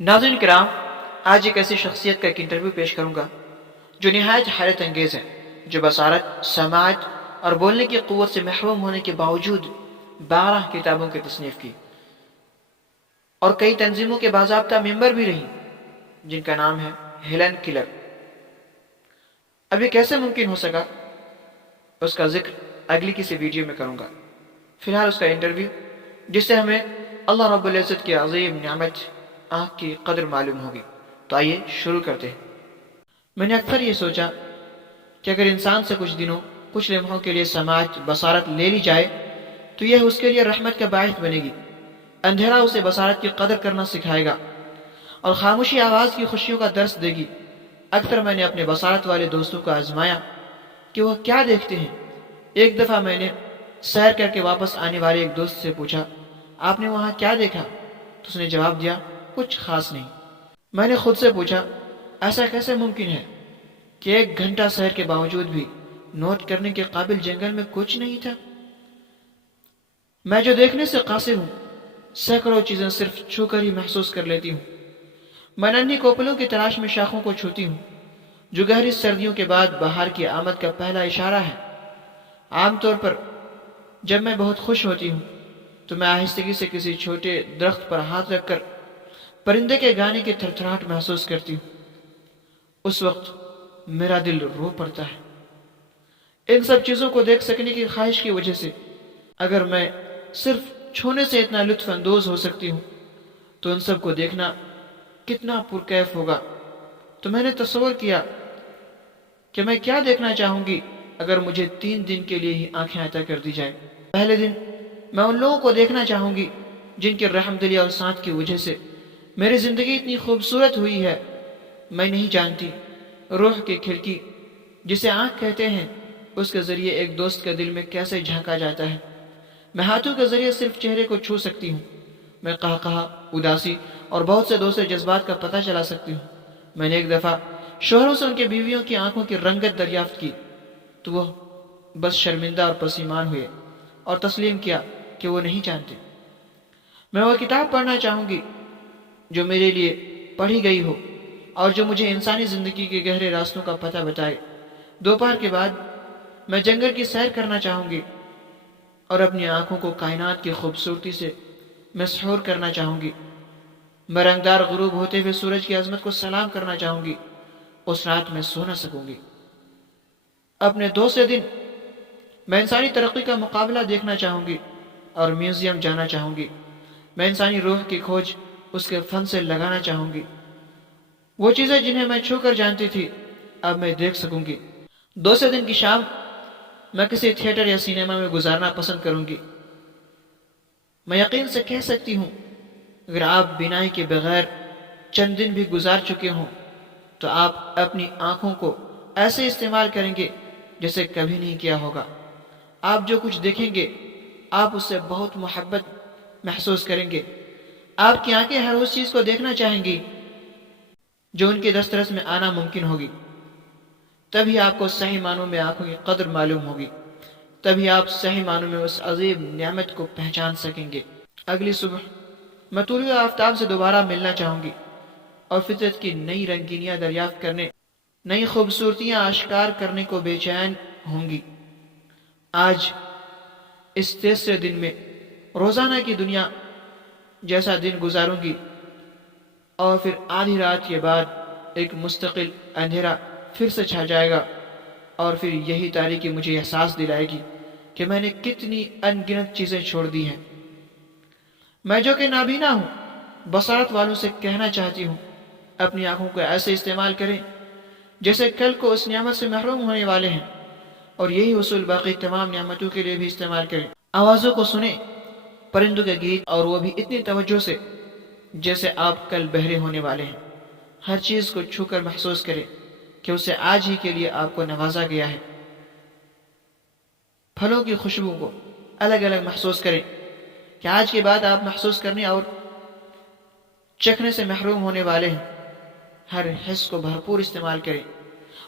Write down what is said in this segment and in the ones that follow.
नाज़रीन किराम, आज एक ऐसी शख्सियत का एक इंटरव्यू पेश करूंगा जो नहायत हैरत अंगेज है, जो बसारत, समाअत और बोलने की क़ुव्वत से महरूम होने के बावजूद 12 किताबों की तसनीफ़ की और कई तंजीमों के बाज़ाब्ता मेंबर भी रही, जिनका नाम है हेलन किलर। अब ये कैसे मुमकिन हो सका, उसका जिक्र अगली किसी वीडियो में करूंगा। फिलहाल उसका इंटरव्यू, जिससे हमें अल्लाह रब्बुल इज़्ज़त की अज़ीम नियामत आँख की कदर मालूम होगी। तो आइए शुरू करते हैं। मैंने अक्सर ये सोचा कि अगर इंसान से कुछ दिनों, कुछ लम्हों के लिए समाअत, बसारत ले ली जाए तो यह उसके लिए रहमत का बाइस बनेगी। अंधेरा उसे बसारत की कदर करना सिखाएगा और खामोशी आवाज़ की खुशियों का दर्स देगी। अक्सर मैंने अपने बसारत वाले दोस्तों को आजमाया कि वह क्या देखते हैं। एक दफ़ा मैंने सैर करके वापस आने वाले एक दोस्त से पूछा, आपने वहाँ क्या देखा? तो उसने जवाब दिया, कुछ खास नहीं। मैंने खुद से पूछा, ऐसा कैसे मुमकिन है कि 1 घंटा सैर के बावजूद भी नोट करने के काबिल जंगल में कुछ नहीं था? मैं जो देखने से कासिर हूँ, सैकड़ों चीजें सिर्फ छूकर ही महसूस कर लेती हूँ। मैं नन्ही कोपलों की तलाश में शाखों को छूती हूँ, जो गहरी सर्दियों के बाद बाहर की आमद का पहला इशारा है। आमतौर पर जब मैं बहुत खुश होती हूँ तो मैं आहिस्तगी से किसी छोटे दरख्त पर हाथ रखकर परिंदे के गाने की थरथराहट महसूस करती हूँ। उस वक्त मेरा दिल रो पड़ता है। इन सब चीजों को देख सकने की ख्वाहिश की वजह से अगर मैं सिर्फ छूने से इतना लुत्फ अंदोज हो सकती हूँ तो उन सब को देखना कितना पुरकैफ होगा। तो मैंने तस्वर किया कि मैं क्या देखना चाहूंगी अगर मुझे 3 दिन के लिए ही आंखें अता कर दी जाए। पहले दिन मैं उन लोगों को देखना चाहूंगी जिनके रहमदिली और साथ की वजह से मेरी जिंदगी इतनी खूबसूरत हुई है। मैं नहीं जानती रूह की खिड़की जिसे आंख कहते हैं, उसके जरिए एक दोस्त के दिल में कैसे झांका जाता है। मैं हाथों के जरिए सिर्फ चेहरे को छू सकती हूँ। मैं कहा उदासी और बहुत से दूसरे जज्बात का पता चला सकती हूँ। मैंने एक दफा शोहरों से उनके बीवियों की आंखों की रंगत दरियाफ्त की तो वह बस शर्मिंदा और पसीमान हुए और तस्लीम किया कि वो नहीं जानते। मैं वह किताब पढ़ना चाहूंगी जो मेरे लिए पढ़ी गई हो और जो मुझे इंसानी जिंदगी के गहरे रास्तों का पता बताए। दोपहर के बाद मैं जंगल की सैर करना चाहूंगी और अपनी आंखों को कायनात की खूबसूरती से मसहूर करना चाहूंगी। मैं रंगदार गुरूब होते हुए सूरज की अजमत को सलाम करना चाहूंगी। उस रात में सो न सकूंगी। अपने दूसरे दिन मैं इंसानी तरक्की का मुकाबला देखना चाहूंगी और म्यूजियम जाना चाहूंगी। मैं इंसानी रूह की खोज उसके फन से लगाना चाहूंगी। वो चीजें जिन्हें मैं छूकर जानती थी अब मैं देख सकूंगी। दूसरे दिन की शाम मैं किसी थिएटर या सिनेमा में गुजारना पसंद करूंगी। मैं यकीन से कह सकती हूं, अगर आप बिनाई के बगैर चंद दिन भी गुजार चुके हों तो आप अपनी आंखों को ऐसे इस्तेमाल करेंगे जैसे कभी नहीं किया होगा। आप जो कुछ देखेंगे आप उससे बहुत मोहब्बत महसूस करेंगे। आपकी आंखें हर उस चीज को देखना चाहेंगी जो उनके दस्तरस में आना मुमकिन होगी। तभी आपको सही मानों में आंखों की कदर मालूम होगी। तभी आप सही मानों में उस अजीब नियामत को पहचान सकेंगे। अगली सुबह मैं तुलुए आफताब से दोबारा मिलना चाहूंगी और फितरत की नई रंगीनियां दरियाफ्त करने, नई खूबसूरतियां आश्कार करने को बेचैन होंगी। आज इस तीसरे दिन में रोजाना की दुनिया जैसा दिन गुजारूंगी और फिर आधी रात के बाद एक मुस्तकिल अंधेरा फिर से छा जाएगा और फिर यही तारीकी मुझे एहसास दिलाएगी कि मैंने कितनी अनगिनत चीजें छोड़ दी हैं। मैं जो कि नाबीना हूं, बसारत वालों से कहना चाहती हूं, अपनी आंखों को ऐसे इस्तेमाल करें जैसे कल को उस नियामत से महरूम होने वाले हैं, और यही उसूल बाकी तमाम नियामतों के लिए भी इस्तेमाल करें। आवाजों को सुने, परिंदों के गीत, और वो भी इतनी तवज्जो से जैसे आप कल बहरे होने वाले हैं। हर चीज को छूकर महसूस करें कि उसे आज ही के लिए आपको नवाजा गया है। फलों की खुशबू को अलग अलग महसूस करें कि आज के बाद आप महसूस करने और चखने से महरूम होने वाले हैं। हर हिस्स को भरपूर इस्तेमाल करें।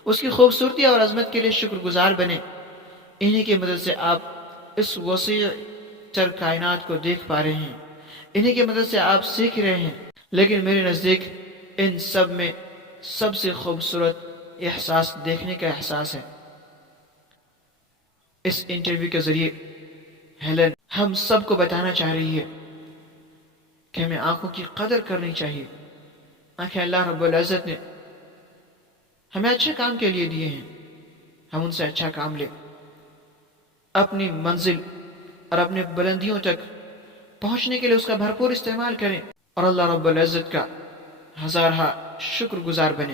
उसकी खूबसूरती और अजमत के लिए शुक्रगुजार बने। इन्हीं की मदद से आप इस वसी चर कायनात को देख पा रहे हैं। इन्हीं की मदद से आप सीख रहे हैं। لیکن میرے نزدیک ان سب میں سب سے خوبصورت احساس دیکھنے کا احساس ہے۔ اس انٹرویو کے ذریعے ہیلن ہم سب کو بتانا چاہ رہی ہے کہ ہمیں آنکھوں کی قدر کرنی چاہیے۔ آنکھیں اللہ رب العزت نے ہمیں اچھے کام کے لیے دیے ہیں، ہم ان سے اچھا کام لیں، اپنی منزل اور اپنے بلندیوں تک پہنچنے کے لیے اس کا بھرپور استعمال کریں اور اللہ رب العزت کا ہزارہ شکر گزار بنیں۔